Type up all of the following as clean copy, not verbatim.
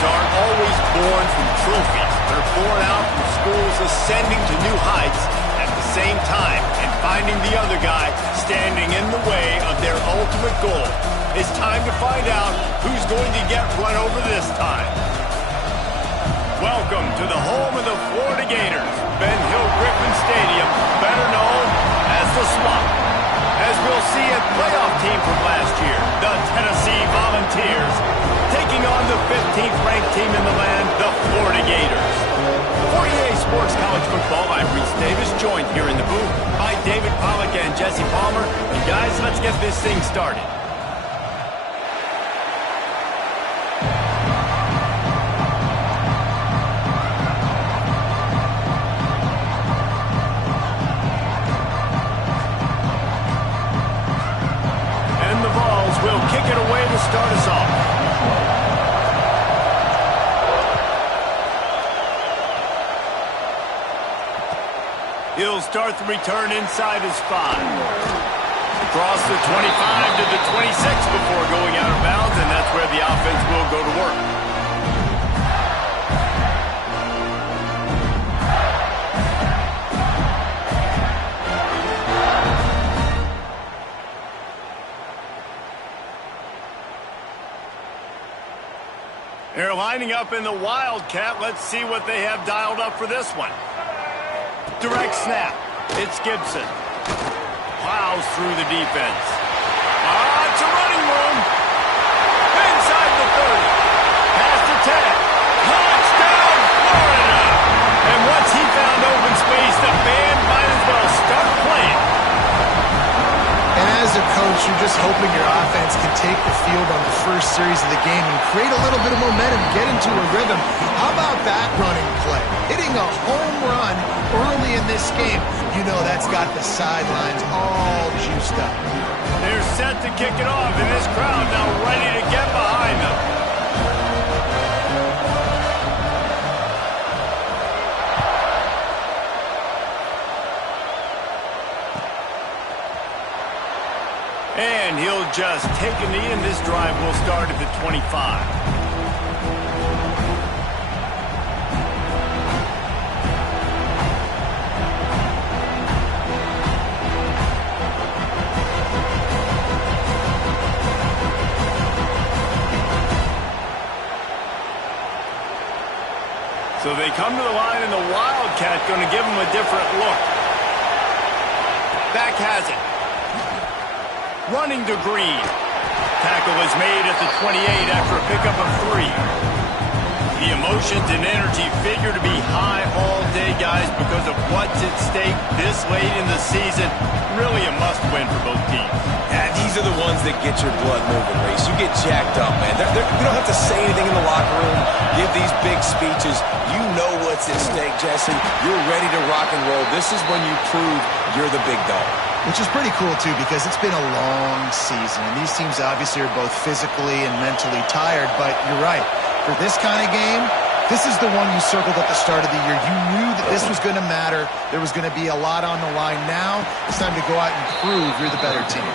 Heroes aren't always born from trophies. They're born out from schools ascending to new heights at the same time and finding the other guy standing in the way of their ultimate goal. It's time to find out who's going to get run over this time. Welcome to the home of the Florida Gators, Ben Hill Griffin Stadium, better known as the Swamp. As we'll see a playoff team from last year, the Tennessee Volunteers, taking on the 15th ranked team in the land, the Florida Gators. For EA Sports College Football, I'm Reese Davis, joined here in the booth by David Pollack and Jesse Palmer. And guys, let's get this thing started. Start us off. He'll start the return inside his 5. Across the 25 to the 26 before going out of bounds, and that's where the offense will go to work. They're lining up in the Wildcat. Let's see what they have dialed up for this one. Direct snap. It's Gibson. Plows through the defense. It's a running room. Inside the 30. Past the 10. Touchdown, Florida! And once he found open space, the band might as well start playing. And as a coach, you're just hoping your offense can take the field on the first series of the game and create a little bit of momentum, get into a rhythm. How about that running play? Hitting a home run early in this game. You know that's got the sidelines all juiced up. They're set to kick it off, and this crowd now ready to get behind them. And he'll just take a knee, and this drive will start at the 25. So they come to the line, and the Wildcat going to give them a different look. Back has it. Running to Green. Tackle is made at the 28 after a pickup of 3. The emotions and energy figure to be high all day, guys, because of what's at stake this late in the season. Really a must-win for both teams. Yeah, these are the ones that get your blood moving, Reese. You get jacked up, man. You don't have to say anything in the locker room, give these big speeches. You know what's at stake, Jesse. You're ready to rock and roll. This is when you prove you're the big dog. Which is pretty cool, too, because it's been a long season. And these teams obviously are both physically and mentally tired. But you're right. For this kind of game, this is the one you circled at the start of the year. You knew that this was going to matter. There was going to be a lot on the line. Now it's time to go out and prove you're the better team.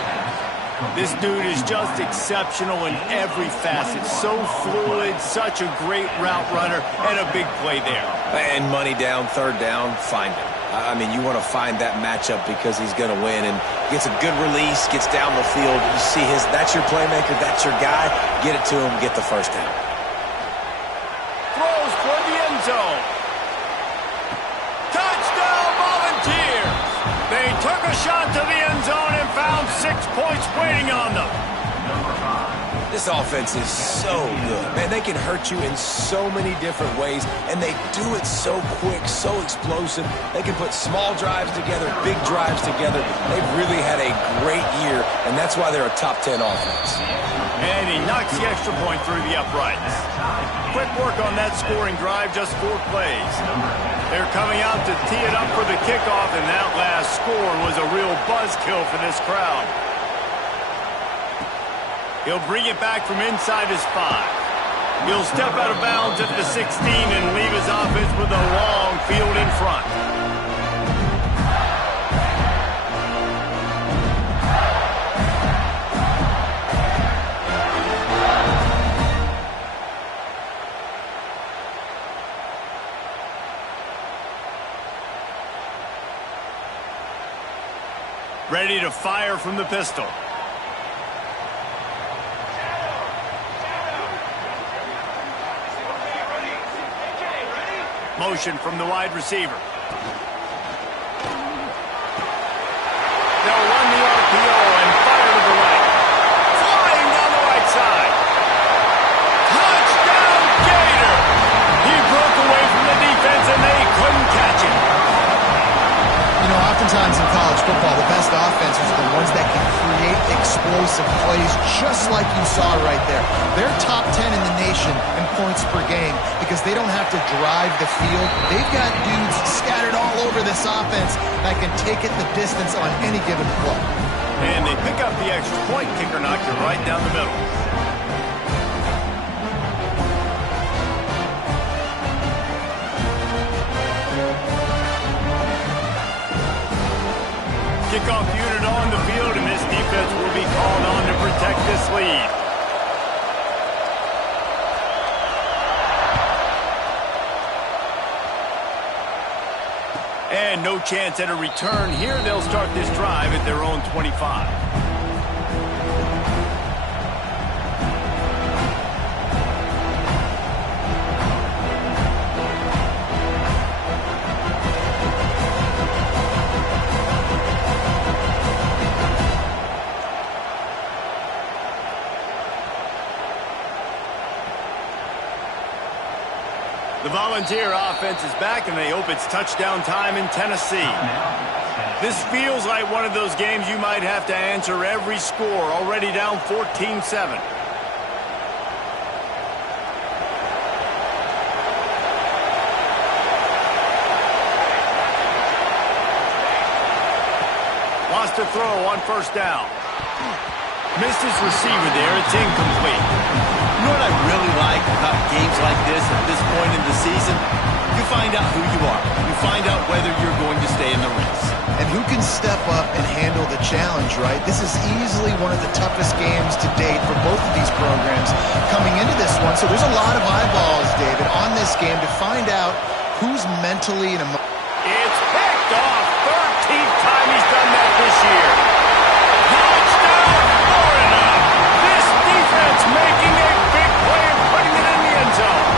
This dude is just exceptional in every facet. So fluid, such a great route runner, and a big play there. And money down, third down, find him. I mean, you want to find that matchup because he's going to win and gets a good release, gets down the field. You see that's your playmaker, that's your guy. Get it to him, get the first down. Throws toward the end zone. Touchdown, Volunteers! They took a shot to the end zone and found 6 points waiting on them. This offense is so good. Man, they can hurt you in so many different ways, and they do it so quick, so explosive. They can put small drives together, big drives together. They've really had a great year, and that's why they're a top 10 offense. And he knocks the extra point through the uprights. Quick work on that scoring drive, just 4 plays. They're coming out to tee it up for the kickoff, and that last score was a real buzzkill for this crowd. He'll bring it back from inside his 5. He'll step out of bounds at the 16 and leave his offense with a long field in front. Ready to fire from the pistol. Motion from the wide receiver. They'll run the RPO and fire to the right. Flying down the right side. Touchdown, Gator! He broke away from the defense and they couldn't catch him. You know, oftentimes in college football, the best offenses are the ones that can create explosive plays just like you saw right there. They're top 10 in the nation in points per game because they don't have to drive the field. They've got dudes scattered all over this offense that can take it the distance on any given play. And they pick up the extra point. Kicker knocked it right down the middle. Kickoff unit on the field, and this defense will be called on to protect this lead. And no chance at a return here. They'll start this drive at their own 25. The Volunteer offense is back, and they hope it's touchdown time in Tennessee. This feels like one of those games you might have to answer every score, already down 14-7. Wants to throw on first down. Missed his receiver there. It's incomplete. You know what I really like about games like this at this point in the season? You find out who you are. You find out whether you're going to stay in the race. And who can step up and handle the challenge, right? This is easily one of the toughest games to date for both of these programs coming into this one. So there's a lot of eyeballs, David, on this game to find out who's mentally and emotionally. It's picked off. 13th time he's done that this year. Touchdown, Florida! This defense making a big play and putting it in the end zone.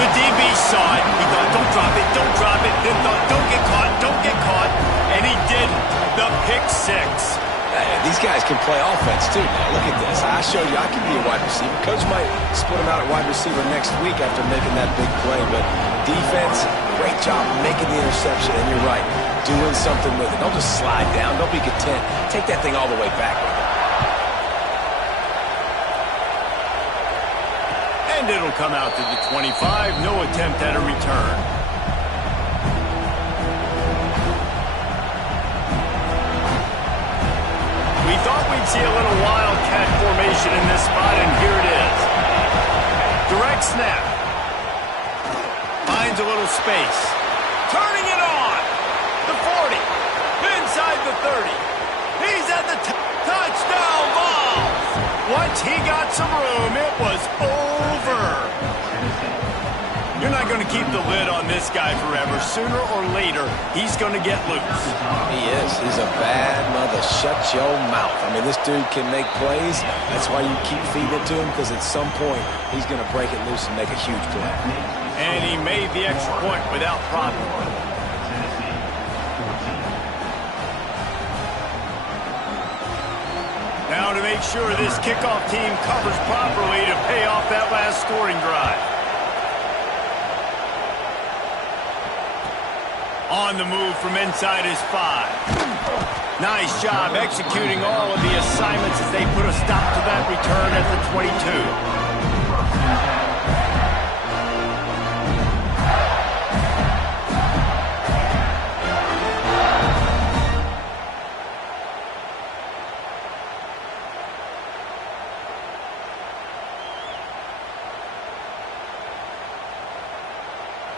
The DB saw it. He thought, don't drop it, don't drop it. Then thought, don't get caught, don't get caught. And he didn't. The pick six. Hey, these guys can play offense, too. Now, look at this. I showed you I can be a wide receiver. Coach might split him out at wide receiver next week after making that big play. But defense, great job making the interception. And you're right, doing something with it. Don't just slide down. Don't be content. Take that thing all the way back with it. And it'll come out to the 25. No attempt at a return. We thought we'd see a little wildcat formation in this spot, and here it is. Direct snap. Finds a little space. Turning it on. The 40. Inside the 30. He's at the touchdown ball. Once he got some room, it was over. You're not going to keep the lid on this guy forever. Sooner or later, he's going to get loose. He is. He's a bad mother. Shut your mouth. I mean, this dude can make plays. That's why you keep feeding it to him, because at some point, he's going to break it loose and make a huge play. And he made the extra point without problem. Now to make sure this kickoff team covers properly to pay off that last scoring drive. On the move from inside his 5. Nice job executing all of the assignments as they put a stop to that return at the 22.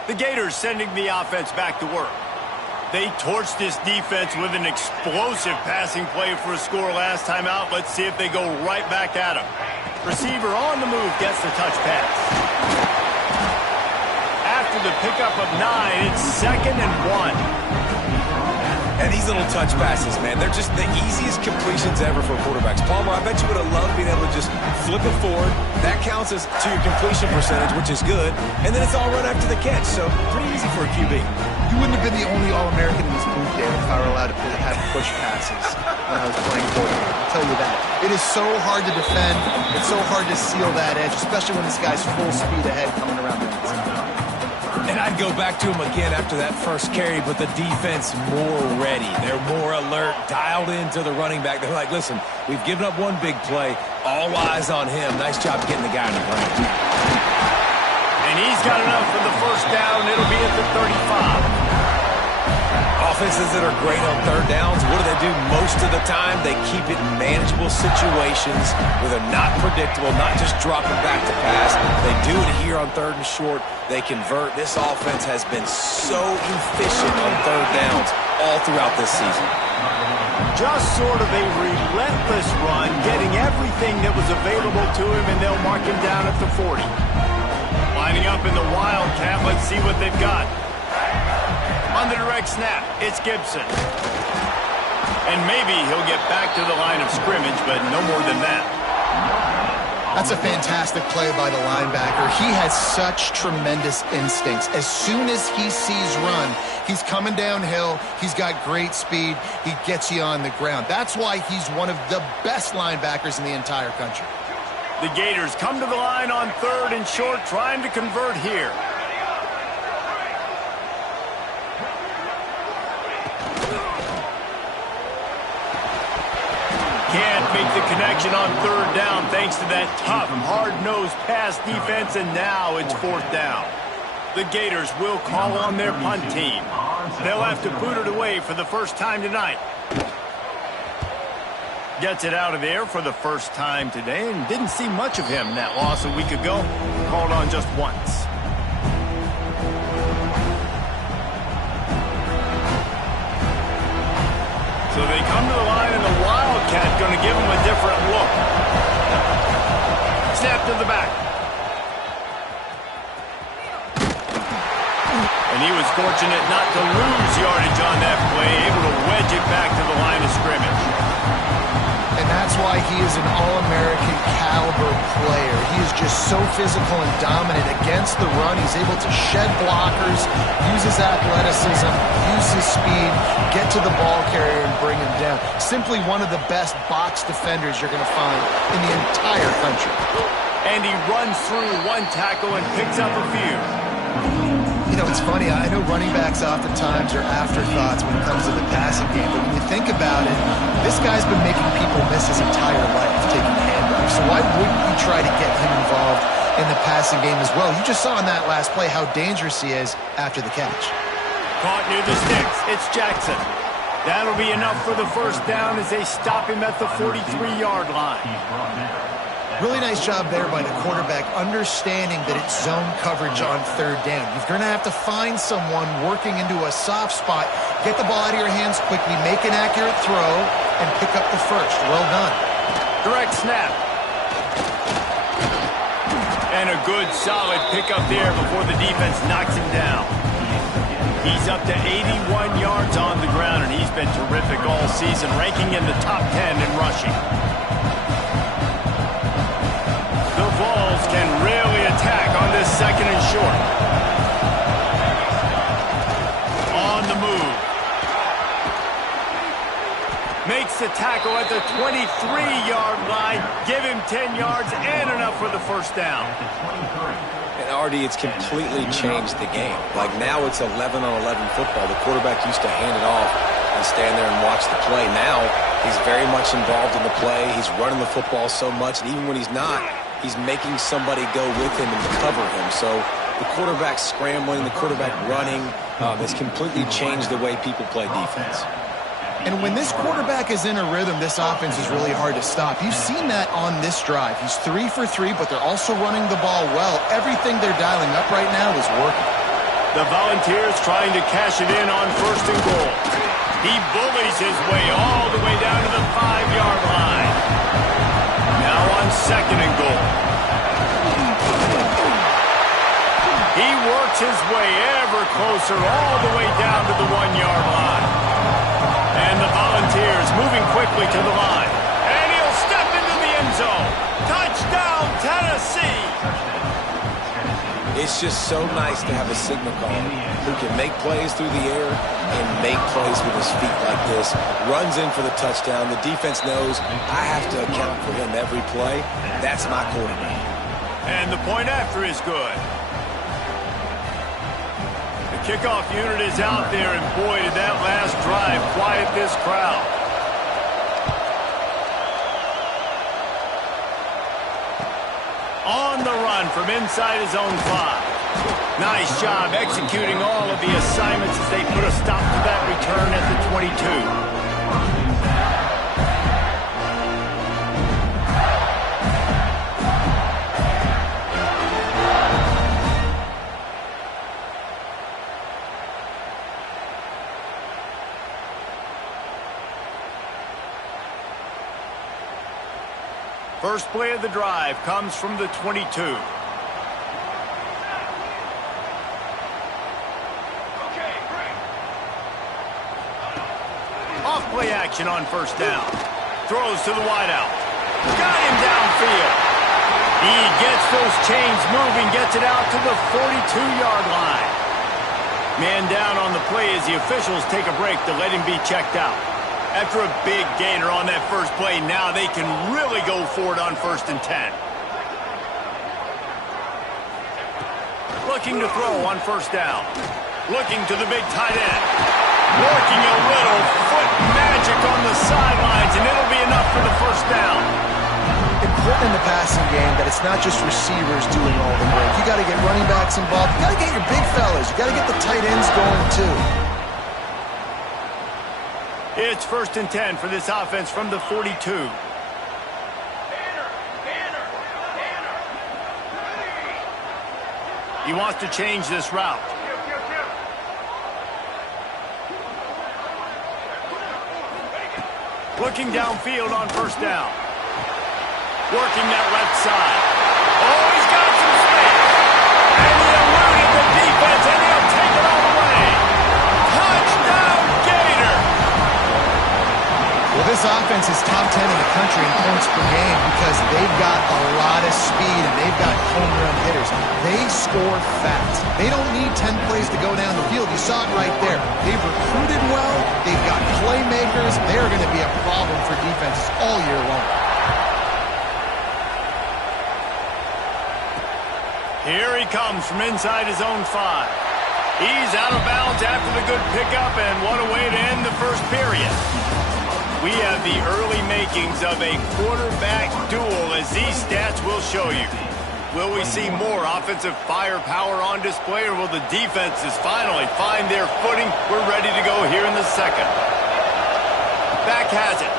The Gators sending the offense back to work. They torched this defense with an explosive passing play for a score last time out. Let's see if they go right back at him. Receiver on the move gets the touch pass. After the pickup of 9, it's 2nd and 1. And he's a little touch passes, man. They're just the easiest completions ever for quarterbacks. Palmer, I bet you would have loved being able to just flip it forward. That counts as to your completion percentage, which is good. And then it's all run after the catch, so pretty easy for a QB. You wouldn't have been the only All-American in this booth, Dave, if I were allowed to have push passes when I was playing Fortnite. I'll tell you that. It is so hard to defend. It's so hard to seal that edge, especially when this guy's full speed ahead coming around the outside. And I'd go back to him again after that first carry, but the defense more ready. They're more alert, dialed into the running back. They're like, listen, we've given up one big play. All eyes on him. Nice job getting the guy on the ground. And he's got enough for the first down. It'll be at the 35. Offenses that are great on third downs, what do? Most of the time, they keep it in manageable situations where they're not predictable, not just dropping back to pass. They do it here on third and short. They convert. This offense has been so efficient on third downs all throughout this season. Just sort of a relentless run, getting everything that was available to him, and they'll mark him down at the 40. Lining up in the Wildcat, let's see what they've got. On the direct snap, it's Gibson. And maybe he'll get back to the line of scrimmage, but no more than that. That's a fantastic play by the linebacker. He has such tremendous instincts. As soon as he sees run, he's coming downhill. He's got great speed. He gets you on the ground. That's why he's one of the best linebackers in the entire country. The Gators come to the line on third and short, trying to convert here. Can't make the connection on third down thanks to that tough, hard-nosed pass defense, and now it's fourth down. The Gators will call on their punt team. They'll have to boot it away for the first time tonight. Gets it out of there for the first time today, and didn't see much of him in that loss a week ago. Called on just once. So they come to the line, and the Wildcat going to give him a different look. Snap to the back. And he was fortunate not to lose yardage on that play, able to wedge it back to the line of scrimmage. And that's why he is an All-American caliber player. He is just so physical and dominant against the run. He's able to shed blockers, use his athleticism, use his speed, get to the ball carrier and bring him down. Simply one of the best box defenders you're going to find in the entire country. And he runs through one tackle and picks up a few. You know, it's funny. I know running backs oftentimes are afterthoughts when it comes to the passing game, but when you think about it, this guy's been making people miss his entire life taking handoffs. So why wouldn't you try to get him involved in the passing game as well? You just saw in that last play how dangerous he is after the catch. Caught near the sticks. It's Jackson. That'll be enough for the first down as they stop him at the 43-yard line. Really nice job there by the quarterback, understanding that it's zone coverage on third down. You're going to have to find someone working into a soft spot, get the ball out of your hands quickly, make an accurate throw, and pick up the first. Well done. Direct snap. And a good, solid pickup there before the defense knocks him down. He's up to 81 yards on the ground, and he's been terrific all season, ranking in the top 10 in rushing. The Vols can really attack on this second and short. On the move. Makes the tackle at the 23-yard line. Give him 10 yards and enough for the first down. And RD, it's completely changed the game. Like now it's 11-on-11 football. The quarterback used to hand it off and stand there and watch the play. Now he's very much involved in the play. He's running the football so much, and even when he's not, he's making somebody go with him and cover him. So the quarterback scrambling, the quarterback running, has completely changed the way people play defense. And when this quarterback is in a rhythm, this offense is really hard to stop. You've seen that on this drive. He's 3 for 3, but they're also running the ball well. Everything they're dialing up right now is working. The Volunteers trying to cash it in on first and goal. He bullies his way all the way down to the 5-yard line. Now on second and goal. He works his way ever closer all the way down to the 1-yard line. And moving quickly to the line. And he'll step into the end zone. Touchdown, Tennessee! It's just so nice to have a signal caller who can make plays through the air and make plays with his feet like this. Runs in for the touchdown. The defense knows I have to account for him every play. That's my quarterback. And the point after is good. The kickoff unit is out there, and boy, did that last drive quiet this crowd. On the run from inside his own 5. Nice job executing all of the assignments as they put a stop to that return at the 22. First play of the drive comes from the 22. Off play action on first down. Throws to the wideout. Got him downfield. He gets those chains moving, gets it out to the 42-yard line. Man down on the play as the officials take a break to let him be checked out. After a big gainer on that first play, now they can really go for it on 1st and 10. Looking to throw on first down. Looking to the big tight end. Working a little foot magic on the sidelines, and it'll be enough for the first down. Important in the passing game that it's not just receivers doing all the work. You got to get running backs involved. You got to get your big fellas. You got to get the tight ends going too. It's 1st and 10 for this offense from the 42. He wants to change this route. Looking downfield on first down. Working that left side. Oh, he's got some space. And he eluded the defense, and he'll take it all the way. Touchdown, Gator! Well, this offense is top 10 in the country in points per game because they've got a lot of speed and they've got home run hitters. They score fast. They don't need 10 plays to go down the field. You saw it right there. They've recruited well. They've got playmakers. They're going to be a problem for defenses all year long. Here he comes from inside his own 5. He's out of bounds after the good pickup, and what a way to end the first period. We have the early makings of a quarterback duel, as these stats will show you. Will we see more offensive firepower on display, or will the defenses finally find their footing? We're ready to go here in the second. Back has it.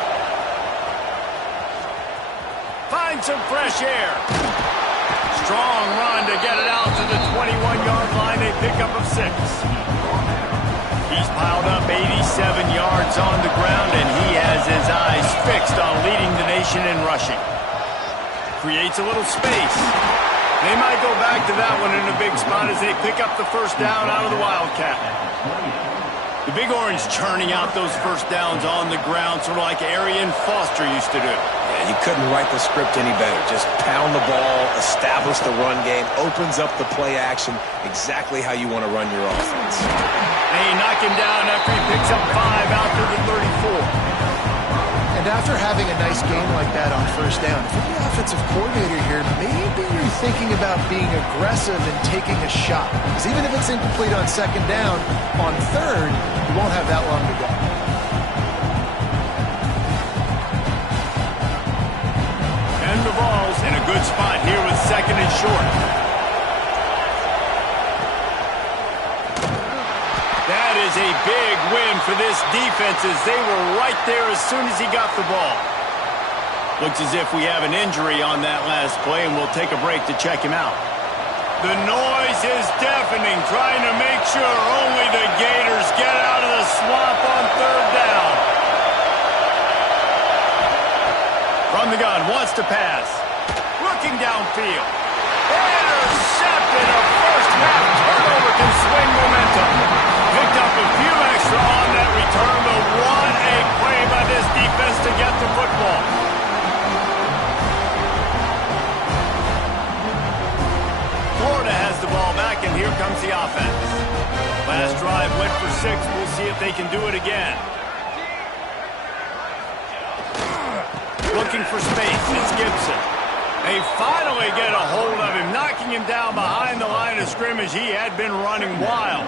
Find some fresh air. Strong run to get it out to the 21-yard line. A pickup of 6. He's piled up 87 yards on the ground, and he has his eyes fixed on leading the nation in rushing. Creates a little space. They might go back to that one in a big spot as they pick up the first down out of the Wildcat. The Big Orange churning out those first downs on the ground, sort of like Arian Foster used to do. Yeah, you couldn't write the script any better. Just pound the ball, establish the run game, opens up the play action, exactly how you want to run your offense. They knock him down after he picks up 5 out to the 34. And after having a nice game like that on first down, if you're the offensive coordinator here, maybe you're thinking about being aggressive and taking a shot. Because even if it's incomplete on second down, on third, you won't have that long to go. And the ball's in a good spot here with second and short. That is a big win for this defense as they were right there as soon as he got the ball. Looks as if we have an injury on that last play, and we'll take a break to check him out. The noise is deafening, trying to make sure only the Gators get out of the swamp on third down. From the gun, wants to pass. Looking downfield. Intercepted. A first-half turnover can swing momentum. Picked up a few extra on that return, but what a play by this defense. he can do it again. Looking for space. It's Gibson. They finally get a hold of him, knocking him down behind the line of scrimmage. He had been running wild.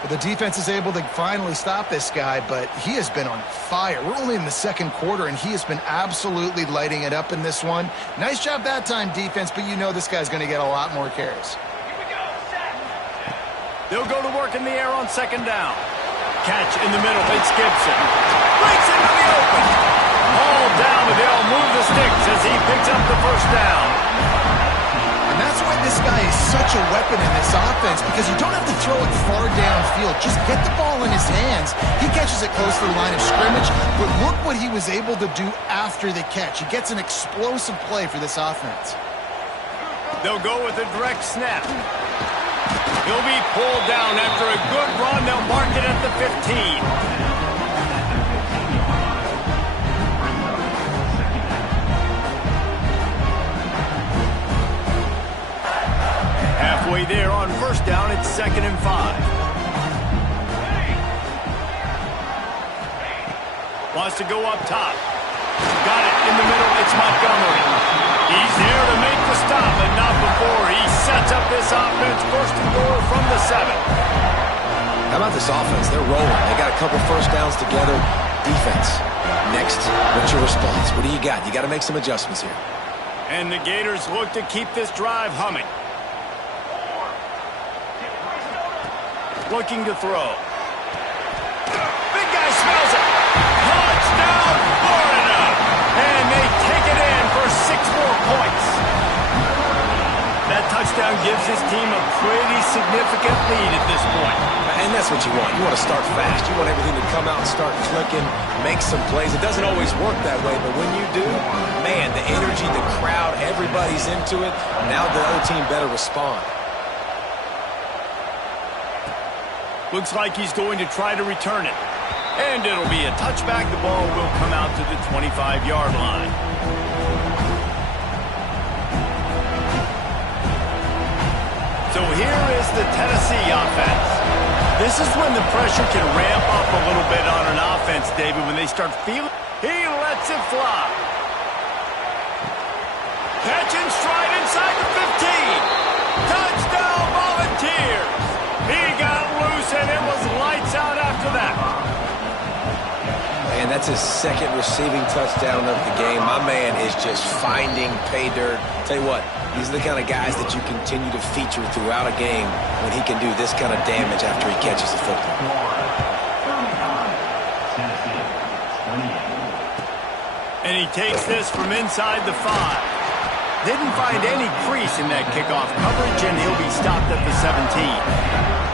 Well, the defense is able to finally stop this guy, but he has been on fire. We're only in the second quarter, and he has been absolutely lighting it up in this one. Nice job that time, defense, but you know this guy's going to get a lot more carries. They'll go to work in the air on second down. Catch in the middle. It's Gibson. Breaks into the open. Ball down, but they'll move the sticks as he picks up the first down. And that's why this guy is such a weapon in this offense, because you don't have to throw it far downfield. Just get the ball in his hands. He catches it close to the line of scrimmage, but look what he was able to do after the catch. He gets an explosive play for this offense. They'll go with a direct snap. He'll be pulled down after a good run. They'll mark it at the 15. Halfway there on first down, it's 2nd and 5. Wants to go up top. Got it in the middle. It's Montgomery. He's there to make the stop, but not before. He sets up this offense. 1st and goal from the 7. How about this offense? They're rolling. They got a couple first downs together. Defense. Next, what's your response? What do you got? You got to make some adjustments here. And the Gators look to keep this drive humming. Looking to throw. Big guy smells it. Touchdown, Florida. And they take it in for 6 more points. That touchdown gives his team a pretty significant lead at this point. And that's what you want. You want to start fast. You want everything to come out and start clicking, make some plays. It doesn't always work that way, but when you do, man, the energy, the crowd, everybody's into it. Now the other team better respond. Looks like he's going to try to return it. And it'll be a touchback. The ball will come out to the 25-yard line. So here is the Tennessee offense. This is when the pressure can ramp up a little bit on an offense, David, when they start feeling. He lets it fly. Catch and stride inside the 15. Touchdown, Volunteers. He got loose, and it was lights out after that. And that's his 2nd receiving touchdown of the game. My man is just finding pay dirt. Tell you what, these are the kind of guys that you continue to feature throughout a game when he can do this kind of damage after he catches the football. And he takes this from inside the 5. Didn't find any crease in that kickoff coverage, and he'll be stopped at the 17.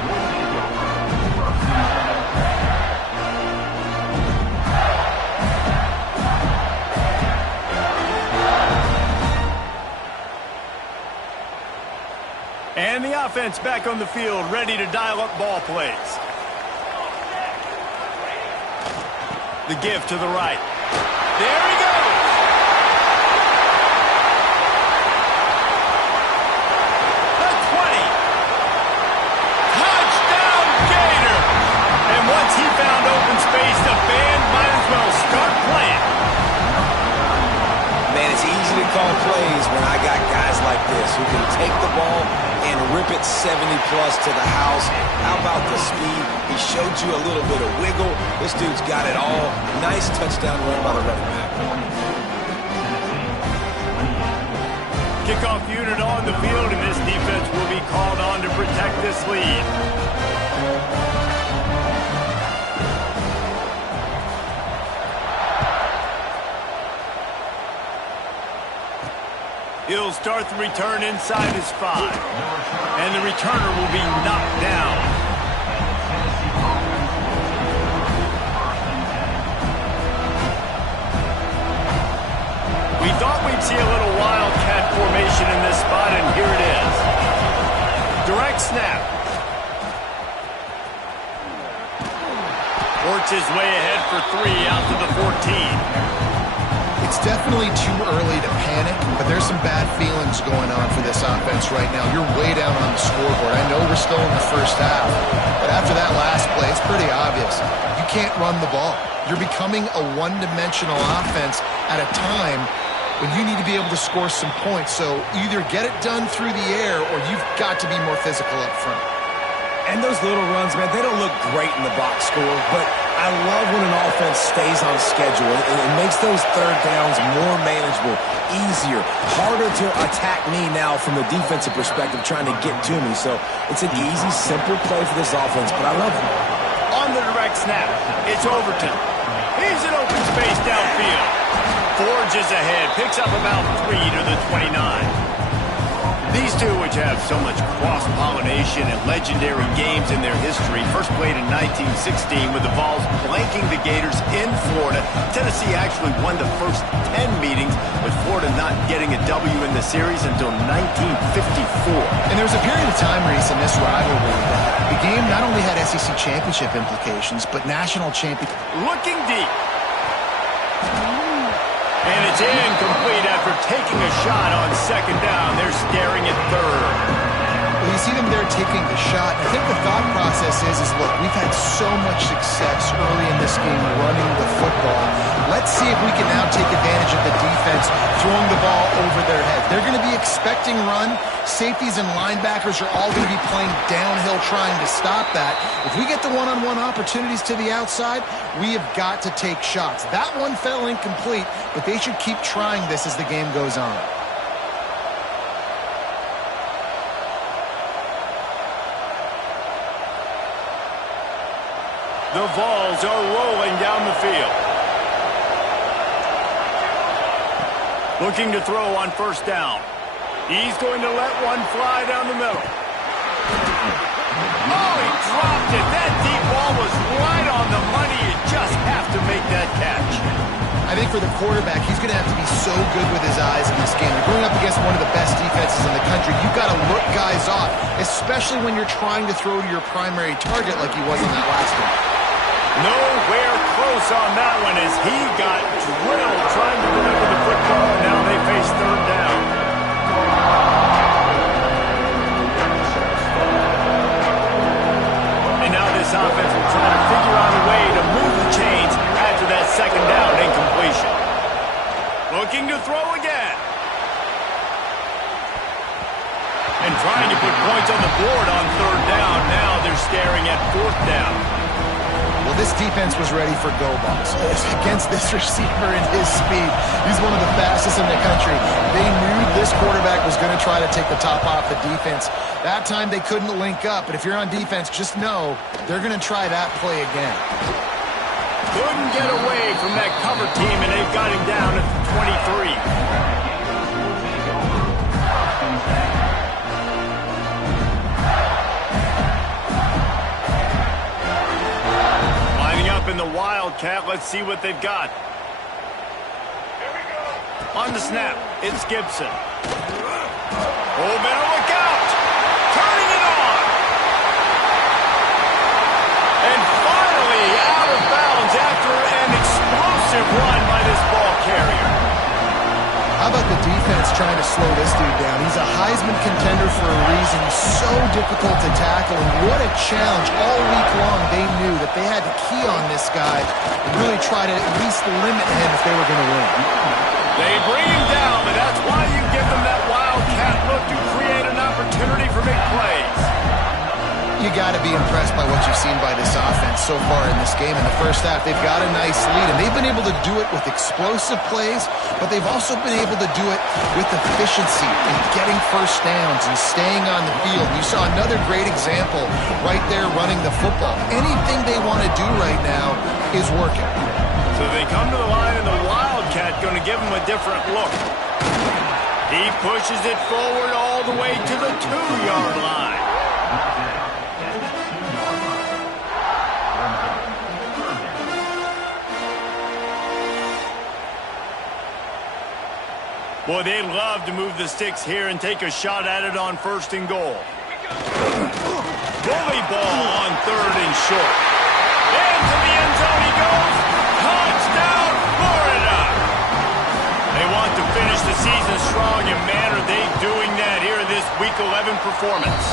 And the offense back on the field, ready to dial up ball plays. The give to the right. There he goes. The 20. Touchdown, Gator. And once he found open space, the band might as well start playing. Man, it's easy to call plays when I got guys like this who can take the ball and rip it 70-plus to the house. How about the speed? He showed you a little bit of wiggle. This dude's got it all. Nice touchdown run by the running back. Kickoff unit on the field, and this defense will be called on to protect this lead. He'll start the return inside his 5. And the returner will be knocked down. We thought we'd see a little wildcat formation in this spot, and here it is. Direct snap. Works his way ahead for 3 out to the 14. It's definitely too early to panic, but there's some bad feelings going on for this offense right now. You're way down on the scoreboard. I know we're still in the first half, but after that last play, it's pretty obvious. You can't run the ball. You're becoming a one-dimensional offense at a time when you need to be able to score some points. So either get it done through the air or you've got to be more physical up front. And those little runs, man, they don't look great in the box score, but I love when an offense stays on schedule and it makes those third downs more manageable, easier, harder to attack me now from the defensive perspective trying to get to me. So it's an easy, simple play for this offense, but I love it. On the direct snap, it's Overton. He's in open space downfield. Forges ahead, picks up about 3 to the 29. These two, which have so much cross-pollination and legendary games in their history, first played in 1916 with the Vols blanking the Gators in Florida. Tennessee actually won the first 10 meetings, with Florida not getting a W in the series until 1954. And there was a period of time, Reese, in this rivalry that the game not only had SEC championship implications, but national champion. Looking deep. And it's incomplete after taking a shot on second down. They're staring at third. Well, you see them there taking the shot. I think the thought process is look, we've had so much success early in this game running the football. Let's see if we can now take advantage of the defense throwing the ball over their head. They're going to be expecting run. Safeties and linebackers are all going to be playing downhill trying to stop that. If we get the one-on-one opportunities to the outside, we have got to take shots. That one fell incomplete, but they should keep trying this as the game goes on. The Vols are rolling down the field. Looking to throw on first down. He's going to let one fly down the middle. Oh, he dropped it. That deep ball was right on the money. You just have to make that catch. I think for the quarterback, he's going to have to be so good with his eyes in this game. They're going up against one of the best defenses in the country. You've got to look guys off, especially when you're trying to throw to your primary target like he was in that last one. Nowhere close on that one as he got drilled trying to deliver the football, and now they face third down. And now this offense will try to figure out a way to move the chains after that second down incompletion. Looking to throw again. And trying to put points on the board on third down. Now they're staring at fourth down. Well, this defense was ready for go balls against this receiver and his speed. He's one of the fastest in the country. They knew this quarterback was going to try to take the top off the defense. That time they couldn't link up, but if you're on defense, just know they're going to try that play again. Couldn't get away from that cover team, and they've got him down at the 23. In the Wildcat, let's see what they've got. On the snap, it's Gibson. Oh, better look out! Turning it on! And finally out of bounds after an explosive run by this ball carrier. How about the defense trying to slow this dude down? He's a Heisman contender for a reason. So difficult to tackle, and what a challenge. All week long, they knew that they had to key on this guy and really try to at least limit him if they were going to win. They bring him down, but that's why you give them that Wildcat look to create an opportunity for big plays. You got to be impressed by what you've seen by this offense so far in this game. In the first half, they've got a nice lead, and they've been able to do it with explosive plays, but they've also been able to do it with efficiency and getting first downs and staying on the field. You saw another great example right there running the football. Anything they want to do right now is working. So they come to the line, and the Wildcat going to give them a different look. He pushes it forward all the way to the 2-yard line. Boy, they'd love to move the sticks here and take a shot at it on first and goal. Bully ball on third and short. Into the end zone he goes. Touchdown, Florida! 11 performance.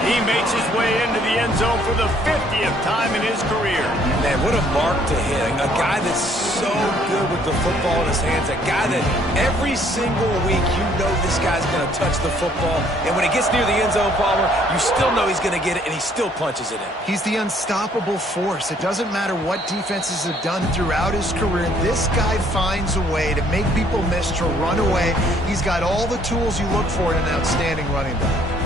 He makes his way into the end zone for the 50th time in his career. Man, what a mark to hit. A guy that's so good with the football in his hands. A guy that every single week you know this guy's going to touch the football. And when it gets near the end zone, Palmer, you still know he's going to get it, and he still punches it in. He's the unstoppable force. It doesn't matter what defenses have done throughout his career. This guy finds a way to make people miss, to run away. He's got all the tools you look for in an outstanding running back.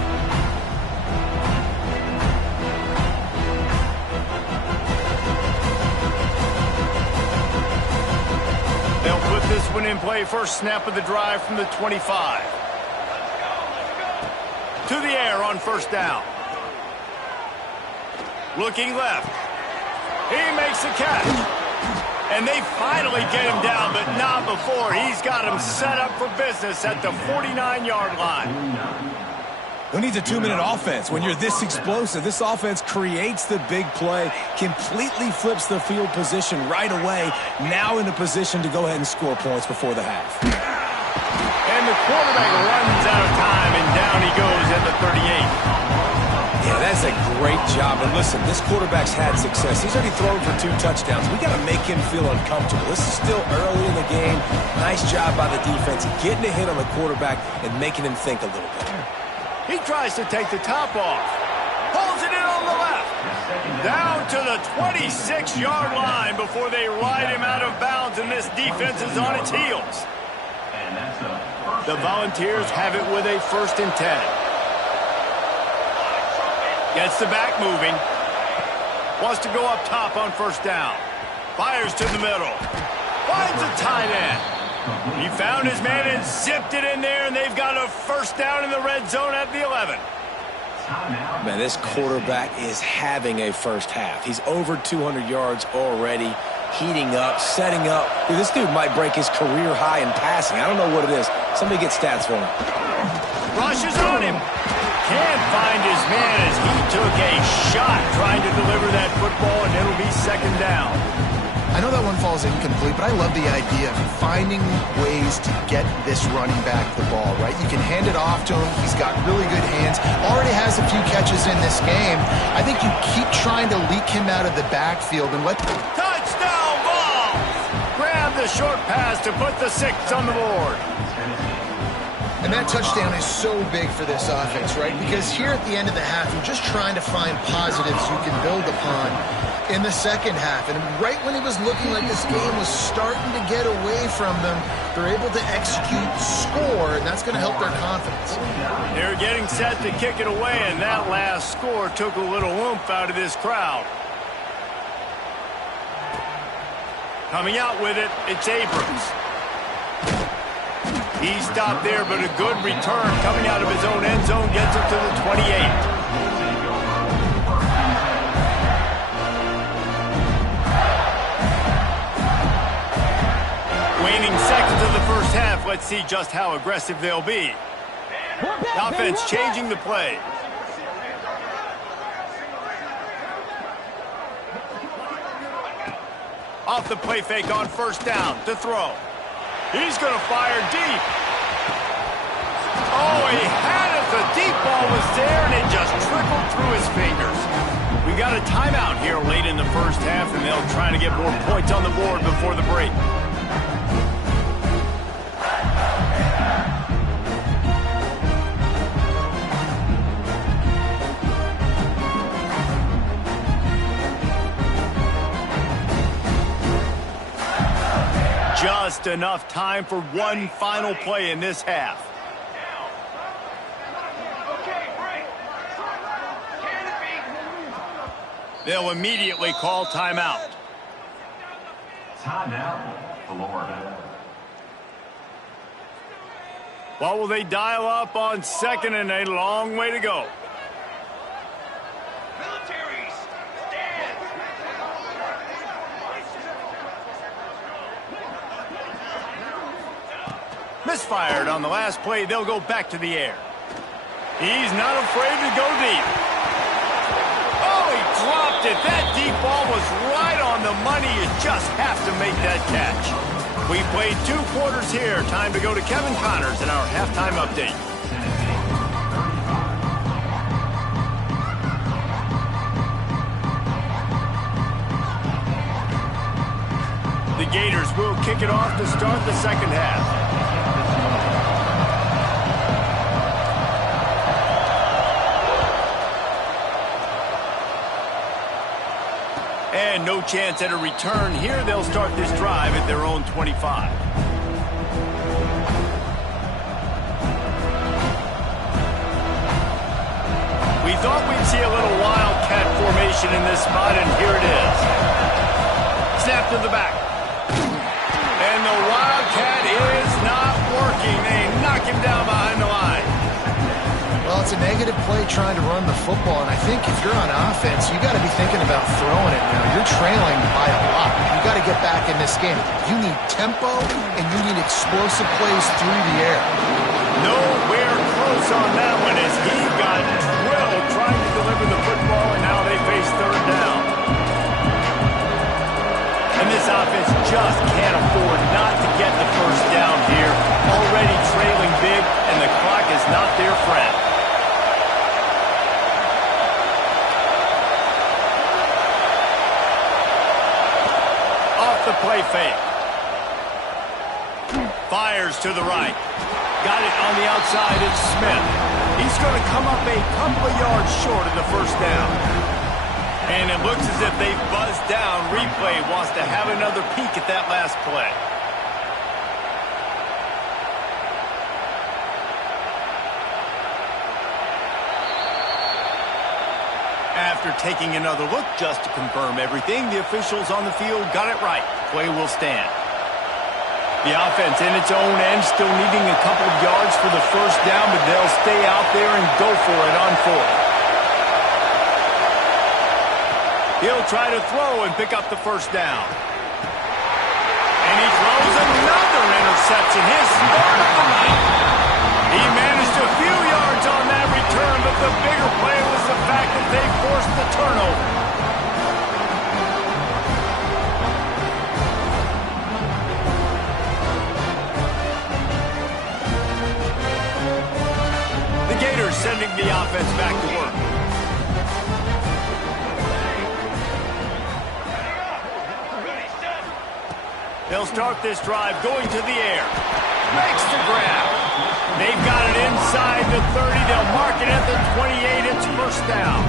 They'll put this one in play. First snap of the drive from the 25. To the air on first down. Looking left. He makes the catch. And they finally get him down, but not before. He's got him set up for business at the 49-yard line. Who needs a 2-minute offense when you're this explosive? This offense creates the big play, completely flips the field position right away, now in a position to go ahead and score points before the half. And the quarterback runs out of time, and down he goes at the 38. Yeah, that's a great job. And listen, this quarterback's had success. He's already thrown for 2 touchdowns. We got to make him feel uncomfortable. This is still early in the game. Nice job by the defense, getting a hit on the quarterback and making him think a little bit. He tries to take the top off. Pulls it in on the left. Down to the 26-yard line before they ride him out of bounds, and this defense is on its heels. The Volunteers have it with a 1st and 10. Gets the back moving. Wants to go up top on first down. Fires to the middle. Finds a tight end. He found his man and zipped it in there, and they've got a first down in the red zone at the 11. Man, this quarterback is having a first half. He's over 200 yards already, heating up, setting up. Dude, this dude might break his career high in passing. I don't know what it is. Somebody get stats for him. Rushes on him. Can't find his man as he took a shot trying to deliver that football, and it'll be 2nd down. I know that one falls incomplete, but I love the idea of finding ways to get this running back the ball, right? You can hand it off to him. He's got really good hands. Already has a few catches in this game. I think you keep trying to leak him out of the backfield and let... Touchdown ball! Grab the short pass to put the 6 on the board. And that touchdown is so big for this offense, right? Because here at the end of the half, you're just trying to find positives you can build upon in the second half. And right when it was looking like this game was starting to get away from them, they're able to execute, score, and that's going to help their confidence. They're getting set to kick it away, and that last score took a little oomph out of this crowd. Coming out with it, it's Abrams. He stopped there, but a good return coming out of his own end zone gets it to the 28. Waning seconds of the first half. Let's see just how aggressive they'll be. The offense changing the play. Off the play fake on first down to throw. He's going to fire deep. Oh, he had it. The deep ball was there, and it just trickled through his fingers. We got a timeout here late in the first half, and they'll try to get more points on the board before the break. Just enough time for one final play in this half. They'll immediately call timeout. Timeout, Florida. What will they dial up on second and a long way to go? Misfired on the last play. They'll go back to the air. He's not afraid to go deep. Oh, he dropped it. That deep ball was right on the money. You just have to make that catch. We played 2 quarters here. Time to go to Kevin Connors in our halftime update. The Gators will kick it off to start the second half. And no chance at a return here. They'll start this drive at their own 25. We thought we'd see a little wildcat formation in this spot, and here it is. Snap to the back. And the wildcat is not working. They knock him down behind the line. Well, it's a negative play trying to run the football, and I think if you're on offense, you got to be thinking about throwing it now. You're trailing by a lot. You got to get back in this game. You need tempo, and you need explosive plays through the air. Nowhere close on that one as he got drilled trying to deliver the football, and now they face third down. And this offense just can't afford not to get the first down here. Already trailing big, and the clock is not their friend. The play fake. Fires to the right. Got it on the outside. It's Smith. He's going to come up a couple of yards short of the first down. And it looks as if they've buzzed down. Replay wants to have another peek at that last play. After taking another look just to confirm everything, the officials on the field got it right. Play will stand. The offense in its own end still needing a couple of yards for the first down, but they'll stay out there and go for it on fourth. He'll try to throw and pick up the first down. And he throws another interception. His third of the night. He managed a few yards on that return, but the bigger play was the fact that they forced the turnover. The Gators sending the offense back to work. They'll start this drive going to the air. Makes the grab. They've got it inside the 30. They'll mark it at the 28. It's first down.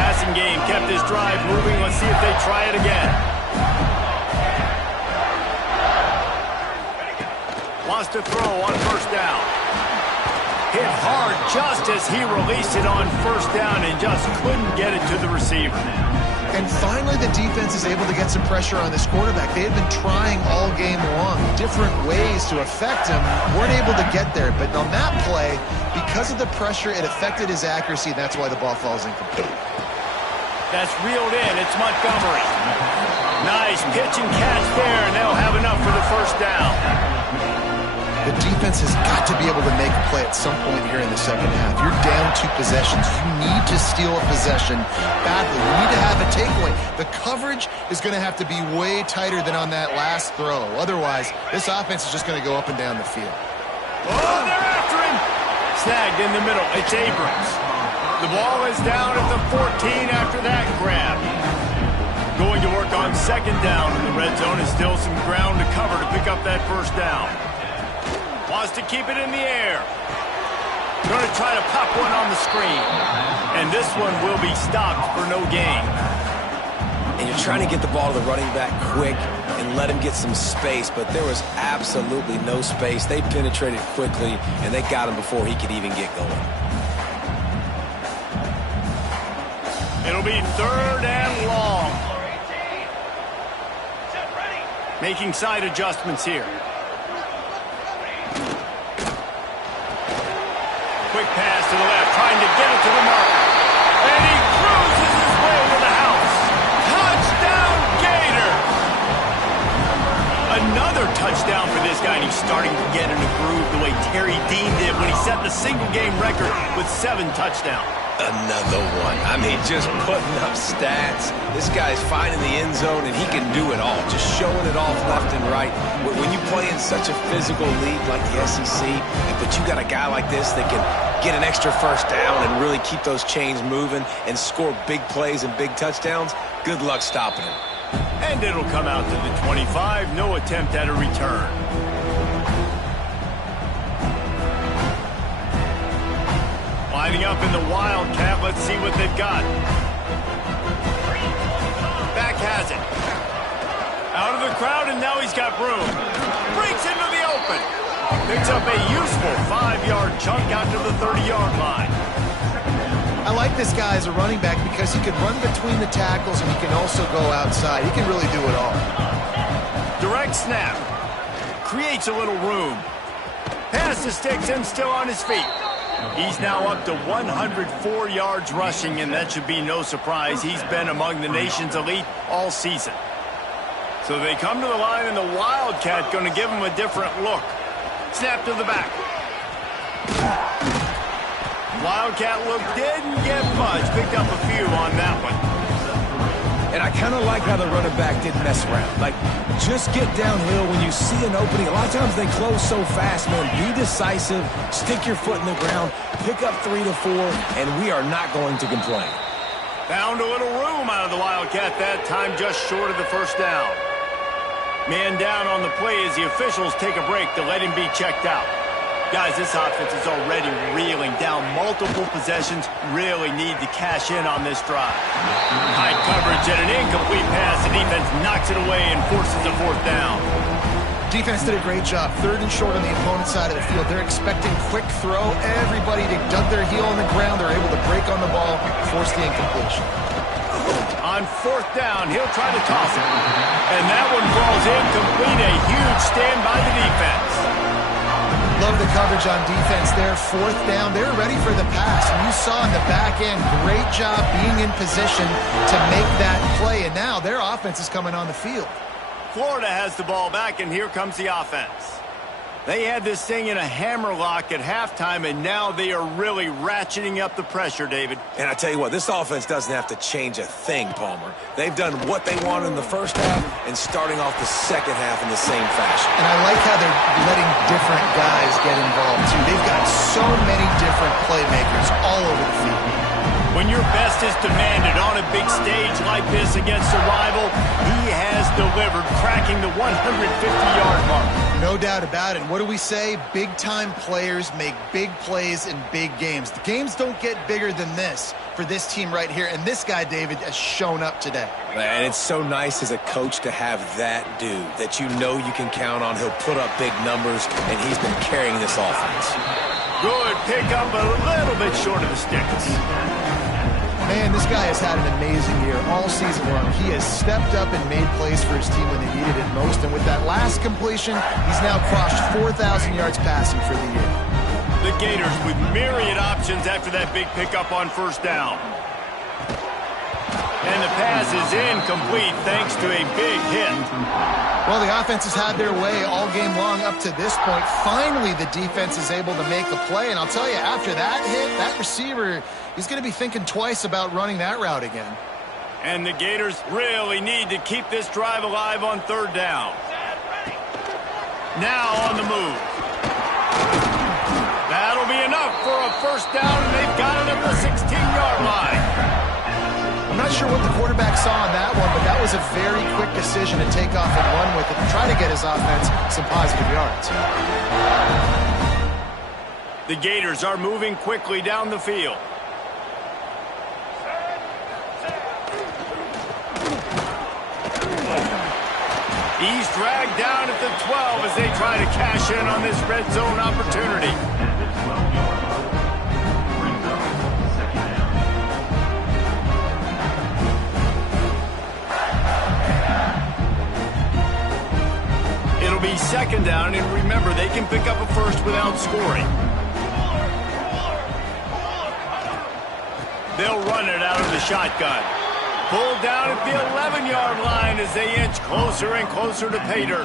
Passing game kept this drive moving. Let's see if they try it again. Wants to throw on first down. Hit hard just as he released it on first down and just couldn't get it to the receiver. And finally, the defense is able to get some pressure on this quarterback. They had been trying all game long, different ways to affect him, weren't able to get there. But on that play, because of the pressure, it affected his accuracy, and that's why the ball falls incomplete. That's reeled in. It's Montgomery. Nice pitch and catch there, and they'll have enough for the first down. The defense has got to be able to make a play at some point here in the second half. You're down 2 possessions. You need to steal a possession badly. You need to have a takeaway. The coverage is going to have to be way tighter than on that last throw. Otherwise, this offense is just going to go up and down the field. Oh, they're after him. Snagged in the middle. It's Abrams. The ball is down at the 14 after that grab. Going to work on second down in the red zone is still some ground to cover to pick up that first down. Wants to keep it in the air. Going to try to pop one on the screen. And this one will be stopped for no gain. And you're trying to get the ball to the running back quick and let him get some space, but there was absolutely no space. They penetrated quickly, and they got him before he could even get going. It'll be third and long. Making side adjustments here. Quick pass to the left, trying to get it to the marker. And he cruises his way to the house. Touchdown, Gators! Another touchdown for this guy, and he's starting to get in a groove the way Terry Dean did when he set the single-game record with 7 touchdowns. Another one. I mean, just putting up stats. This guy's finding the end zone, and he can do it all. Just showing it off left and right. When you play in such a physical league like the SEC, but you got a guy like this that can get an extra first down and really keep those chains moving and score big plays and big touchdowns, good luck stopping him. And it'll come out to the 25. No attempt at a return. Lining up in the Wildcat. Let's see what they've got. Back has it. Out of the crowd, and now he's got room. Breaks into the open. Picks up a useful 5-yard chunk out to the 30-yard line. I like this guy as a running back because he can run between the tackles and he can also go outside. He can really do it all. Direct snap. Creates a little room. Pass to Sticks still on his feet. He's now up to 104 yards rushing, and that should be no surprise. He's been among the nation's elite all season. So they come to the line, and the Wildcat going to give him a different look. Snap to the back. Wildcat look didn't get much. Picked up a few on that one. And I kind of like how the running back didn't mess around. Like, just get downhill when you see an opening. A lot of times they close so fast, man. Be decisive, stick your foot in the ground, pick up 3 to 4, and we are not going to complain. Found a little room out of the Wildcat that time, just short of the first down. Man down on the play as the officials take a break to let him be checked out. Guys, this offense is already reeling down multiple possessions. Really need to cash in on this drive. High coverage and an incomplete pass. The defense knocks it away and forces a 4th down. Defense did a great job. 3rd and short on the opponent's side of the field. They're expecting quick throw. Everybody dug their heel on the ground. They're able to break on the ball, force the incompletion. On 4th down, he'll try to toss it. And that one falls incomplete. A huge stand by the defense. Love the coverage on defense there. 4th down. They're ready for the pass. And you saw in the back end, great job being in position to make that play. And now their offense is coming on the field. Florida has the ball back, and here comes the offense. They had this thing in a hammerlock at halftime, and now they are really ratcheting up the pressure, David. And I tell you what, this offense doesn't have to change a thing, Palmer. They've done what they wanted in the first half and starting off the second half in the same fashion. And I like how they're letting different guys get involved, too. They've got so many different playmakers all over the field. When your best is demanded on a big stage like this against a rival, he has delivered, cracking the 150-yard mark. No doubt about it. What do we say? Big-time players make big plays in big games. The games don't get bigger than this for this team right here, and this guy, David, has shown up today. And it's so nice as a coach to have that dude that you know you can count on. He'll put up big numbers, and he's been carrying this offense. Good pick up, a little bit short of the sticks. Man, this guy has had an amazing year all season long. He has stepped up and made plays for his team when they needed it most. And with that last completion, he's now crossed 4,000 yards passing for the year. The Gators with myriad options after that big pickup on 1st down. And the pass is incomplete thanks to a big hit. Well, the offense has had their way all game long up to this point. Finally, the defense is able to make a play. And I'll tell you, after that hit, that receiver, he's going to be thinking twice about running that route again. And the Gators really need to keep this drive alive on 3rd down. Now on the move. That'll be enough for a 1st down, and they've got it at the 16-yard line. I'm not sure what the quarterback saw on that one, but that was a very quick decision to take off and run with it and try to get his offense some positive yards. The Gators are moving quickly down the field. He's dragged down at the 12 as they try to cash in on this red zone opportunity. It'll be 2nd down, and remember, they can pick up a 1st without scoring. They'll run it out of the shotgun. Pulled down at the 11-yard line as they inch closer and closer to pay dirt.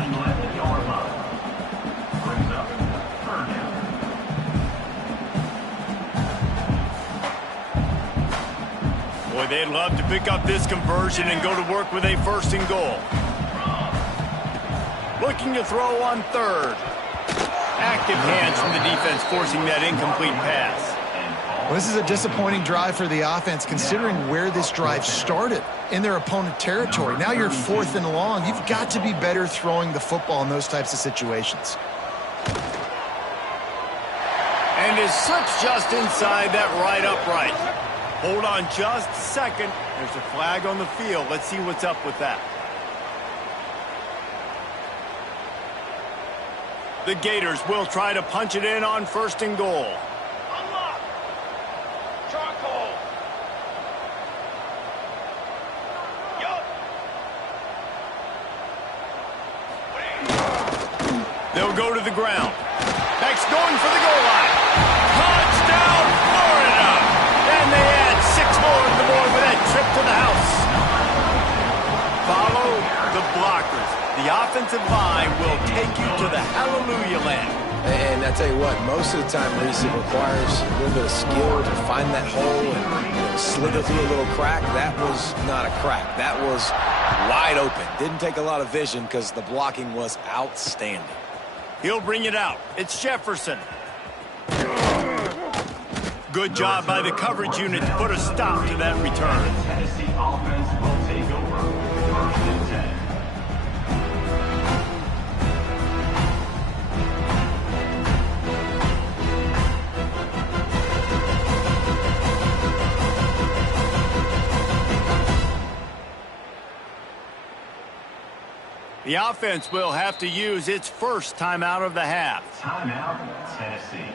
Boy, they'd love to pick up this conversion and go to work with a 1st and goal. Looking to throw on 3rd. Active hands from the defense forcing that incomplete pass. Well, this is a disappointing drive for the offense, considering where this drive started, in their opponent territory. Now you're 4th and long. You've got to be better throwing the football in those types of situations. And it slips just inside that right upright. Hold on just a second. There's a flag on the field. Let's see what's up with that. The Gators will try to punch it in on 1st and goal. Unlock. Charcoal. Yup. They'll go to the ground. Next, going for the goal line. Touchdown, Florida! And they add 6 more to the board with that trip to the house. Follow the blockers. The offensive line will take you to the hallelujah land. And I tell you what, most of the time, Reese, it requires a little bit of skill to find that hole and slither through a little crack. That was not a crack. That was wide open. Didn't take a lot of vision because the blocking was outstanding. He'll bring it out. It's Jefferson. Good job by the coverage unit to put a stop to that return. Tennessee offense will take over 1st and 10. The offense will have to use its first timeout of the half. Timeout, Tennessee.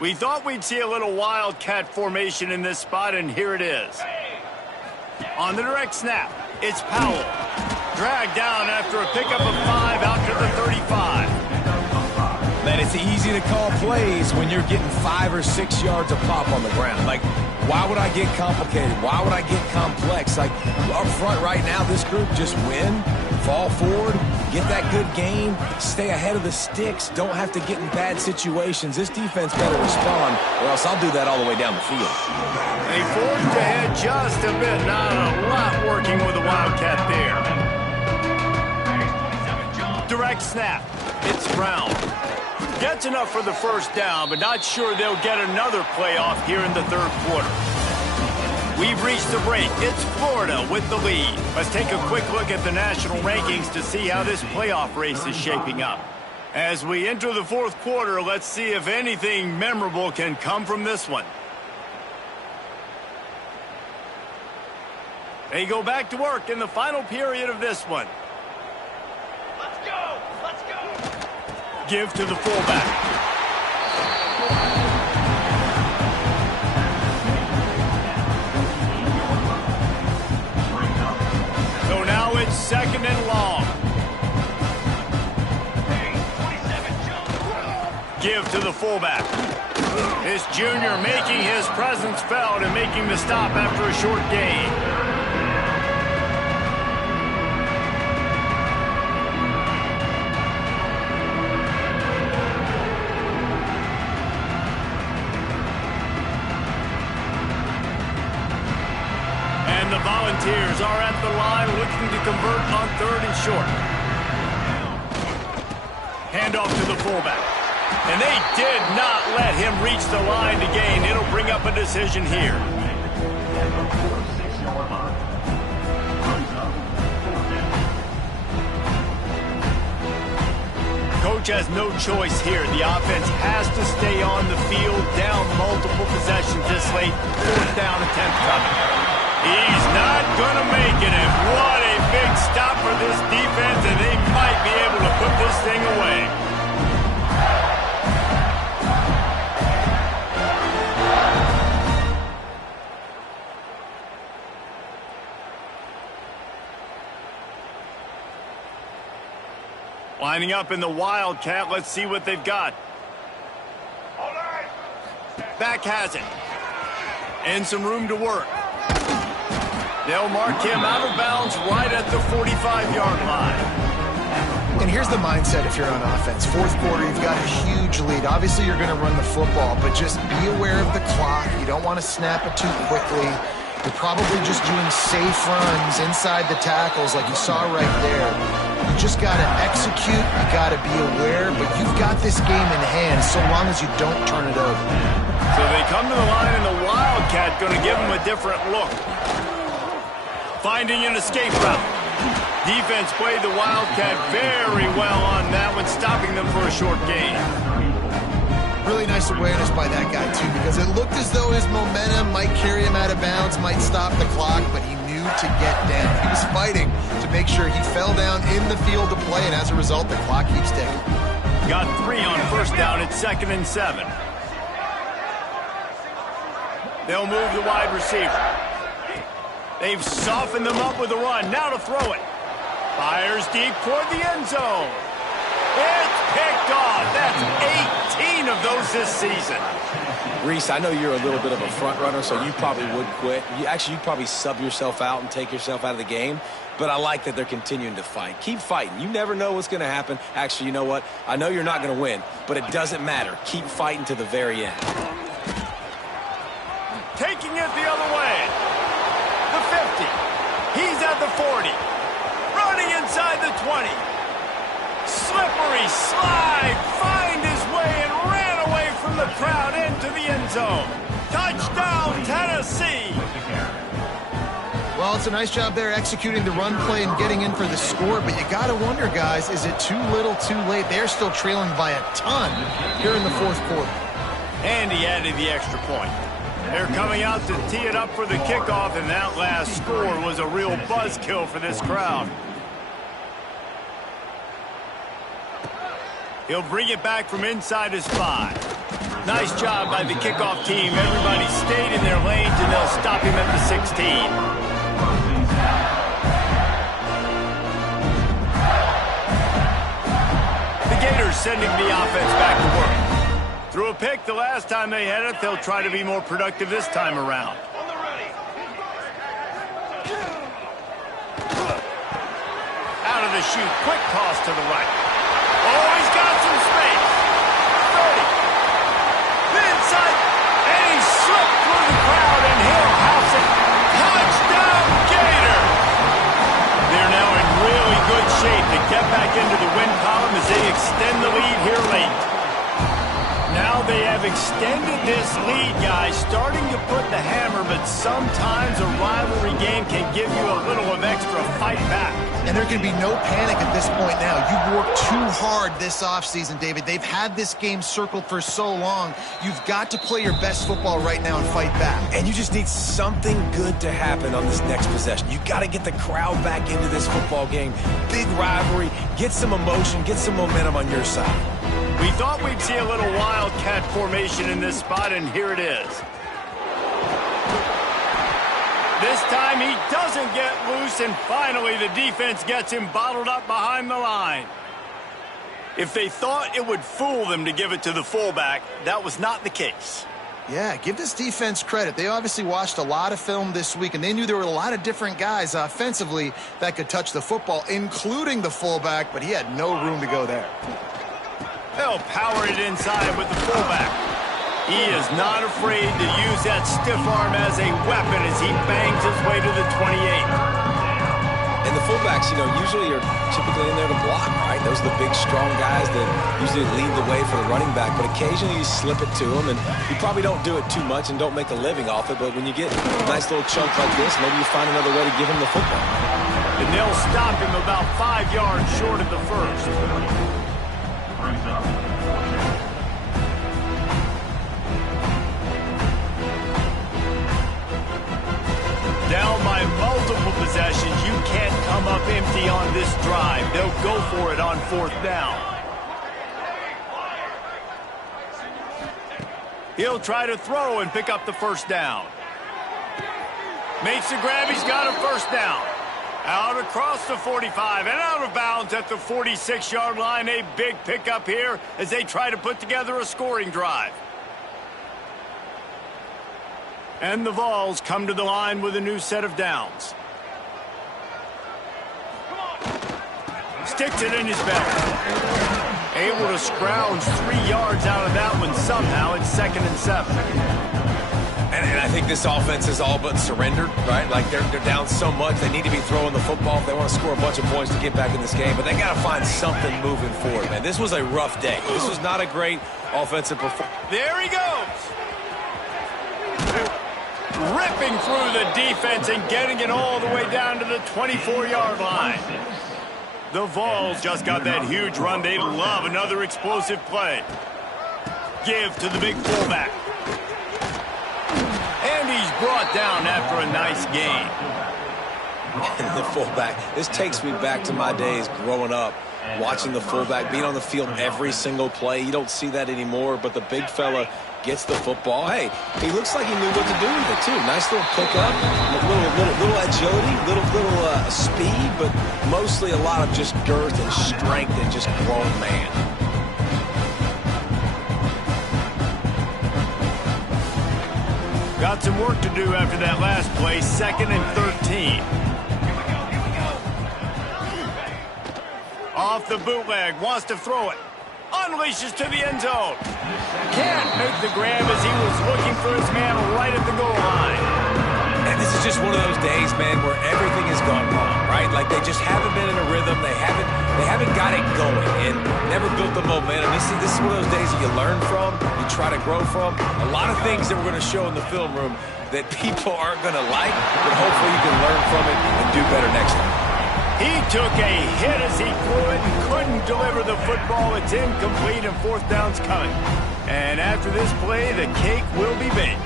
We thought we'd see a little wildcat formation in this spot, and here it is. On the direct snap, it's Powell. Dragged down after a pickup of 5 out to the 35. Man, it's easy to call plays when you're getting 5 or 6 yards of pop on the ground. Like, why would I get complicated? Why would I get complex? Like, up front right now, this group just win, fall forward, get that good game, stay ahead of the sticks, don't have to get in bad situations. This defense better respond, or else I'll do that all the way down the field. They forged ahead just a bit. Not a lot working with the Wildcat there. Direct snap. It's Brown. Gets enough for the first down, but not sure they'll get another playoff here in the 3rd quarter. We've reached the break. It's Florida with the lead. Let's take a quick look at the national rankings to see how this playoff race is shaping up. As we enter the 4th quarter, let's see if anything memorable can come from this one. They go back to work in the final period of this one. Let's go. Let's go. Give to the fullback. So now it's 2nd and long. Give to the fullback. This junior making his presence felt and making the stop after a short gain. The Volunteers are at the line looking to convert on 3rd and short. Handoff to the fullback. And they did not let him reach the line to gain. It'll bring up a decision here. Coach has no choice here. The offense has to stay on the field, down multiple possessions this late. 4th down attempt coming. He's not going to make it, and what a big stop for this defense, and they might be able to put this thing away. Lining up in the Wildcat, let's see what they've got. Back has it. And some room to work. They'll mark him out of bounds right at the 45-yard line. And here's the mindset if you're on offense. 4th quarter, you've got a huge lead. Obviously, you're going to run the football, but just be aware of the clock. You don't want to snap it too quickly. You're probably just doing safe runs inside the tackles like you saw right there. You just got to execute. You got to be aware, but you've got this game in hand so long as you don't turn it over. So they come to the line, and the Wildcat going to give them a different look. Finding an escape route. Defense played the Wildcat very well on that one, stopping them for a short gain. Really nice awareness by that guy, too, because it looked as though his momentum might carry him out of bounds, might stop the clock, but he knew to get down. He was fighting to make sure he fell down in the field to play, and as a result, the clock keeps ticking. Got 3 on first down at 2nd and 7. They'll move the wide receiver. They've softened them up with a run. Now to throw it. Fires deep toward the end zone. It's picked off. That's 18 of those this season. Reese, I know you're a little bit of a front runner, so you probably would quit. You'd probably sub yourself out and take yourself out of the game. But I like that they're continuing to fight. Keep fighting. You never know what's going to happen. Actually, you know what? I know you're not going to win, but it doesn't matter. Keep fighting to the very end. Taking it the other way. The 50. He's at the 40. Running inside the 20. Slippery slide. Find his way and ran away from the crowd into the end zone. Touchdown, Tennessee. Well, it's a nice job there executing the run play and getting in for the score, but you got to wonder, guys, is it too little, too late? They're still trailing by a ton here in the fourth quarter. And he added the extra point. They're coming out to tee it up for the kickoff, and that last score was a real buzzkill for this crowd. He'll bring it back from inside his 5. Nice job by the kickoff team. Everybody stayed in their lanes, and they'll stop him at the 16. The Gators sending the offense back to work. Threw a pick the last time they had it. They'll try to be more productive this time around. Out of the chute. Quick toss to the right. Oh, he's got some space. 30. Inside. And he slipped through the crowd, and he'll house it. Touchdown, Gator. They're now in really good shape to get back into the win column as they extend the lead here late. Now they have extended this lead, guys, starting to put the hammer, but sometimes a rivalry game can give you a little of extra fight back. And there can be no panic at this point now. You've worked too hard this offseason, David. They've had this game circled for so long. You've got to play your best football right now and fight back. And you just need something good to happen on this next possession. You got to get the crowd back into this football game. Big rivalry. Get some emotion. Get some momentum on your side. We thought we'd see a little Wildcat formation in this spot, and here it is. This time he doesn't get loose, and finally the defense gets him bottled up behind the line. If they thought it would fool them to give it to the fullback, that was not the case. Yeah, give this defense credit. They obviously watched a lot of film this week, and they knew there were a lot of different guys offensively that could touch the football, including the fullback, but he had no room to go there. They'll power it inside with the fullback. He is not afraid to use that stiff arm as a weapon as he bangs his way to the 28. And the fullbacks, usually are typically in there to block, right? Those are the big, strong guys that usually lead the way for the running back. But occasionally you slip it to them, and you probably don't do it too much and don't make a living off it. But when you get a nice little chunk like this, maybe you find another way to give him the football. And they'll stop him about 5 yards short of the first. Down by multiple possessions, you can't come up empty on this drive. They'll go for it on 4th down. He'll try to throw and pick up the first down. Makes the grab, he's got a first down. Out across the 45 and out of bounds at the 46-yard line. A big pickup here as they try to put together a scoring drive. And the Vols come to the line with a new set of downs. Sticks it in his belly. Able to scrounge 3 yards out of that one somehow. It's 2nd and 7. And I think this offense is all but surrendered, right? Like they're down so much, they need to be throwing the football if they want to score a bunch of points to get back in this game. But they got to find something moving forward, man. This was a rough day. This was not a great offensive performance. There he goes. Ripping through the defense and getting it all the way down to the 24-yard line. The Vols just got that huge run. They love another explosive play. Give to the big fullback. And he's brought down after a nice gain. The fullback. This takes me back to my days growing up, watching the fullback being on the field every single play. You don't see that anymore, but the big fella gets the football. Hey, he looks like he knew what to do with it, too. Nice little pickup, little agility, little speed, but mostly a lot of just girth and strength and just grown man. Got some work to do after that last play, 2nd and 13. Off the bootleg, wants to throw it. Unleashes to the end zone. Can't make the grab as he was looking for his man right at the goal line. And this is just one of those days, man, where everything has gone wrong, right? Like they just haven't been in a rhythm. They haven't got it going and never built the momentum. This is one of those days that you learn from, you try to grow from. A lot of things that we're going to show in the film room that people aren't going to like, but hopefully you can learn from it and do better next time. He took a hit as he threw it and couldn't deliver the football. It's incomplete and 4th down's coming. And after this play, the cake will be baked.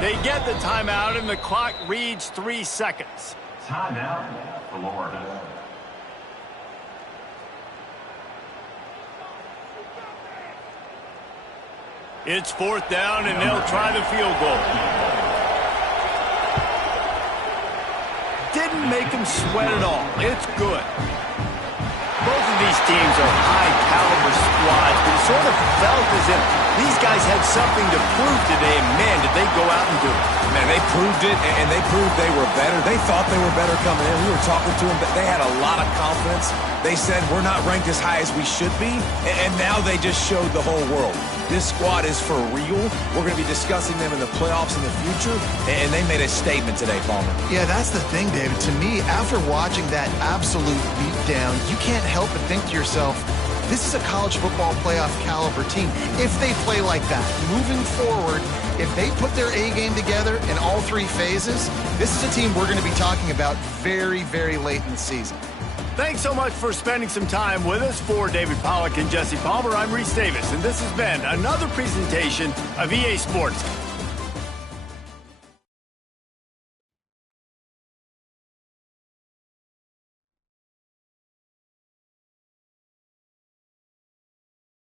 They get the timeout and the clock reads 3 seconds. Timeout for Florida. It's 4th down and they'll try the field goal. Didn't make him sweat at all. It's good. Both of these teams are high-caliber squads, but it sort of felt as if these guys had something to prove today, and man, did they go out and do it. Man, they proved it, and they proved they were better. They thought they were better coming in. We were talking to them, but they had a lot of confidence. They said, we're not ranked as high as we should be, and now they just showed the whole world. This squad is for real. We're going to be discussing them in the playoffs in the future, and they made a statement today, Palmer. Yeah, that's the thing, David. To me, after watching that absolute beatdown, you can't help but think to yourself, this is a college football playoff caliber team. If they play like that, moving forward, if they put their A game together in all 3 phases, this is a team we're going to be talking about very, very late in the season. Thanks so much for spending some time with us. For David Pollack and Jesse Palmer, I'm Reese Davis, and this has been another presentation of EA Sports.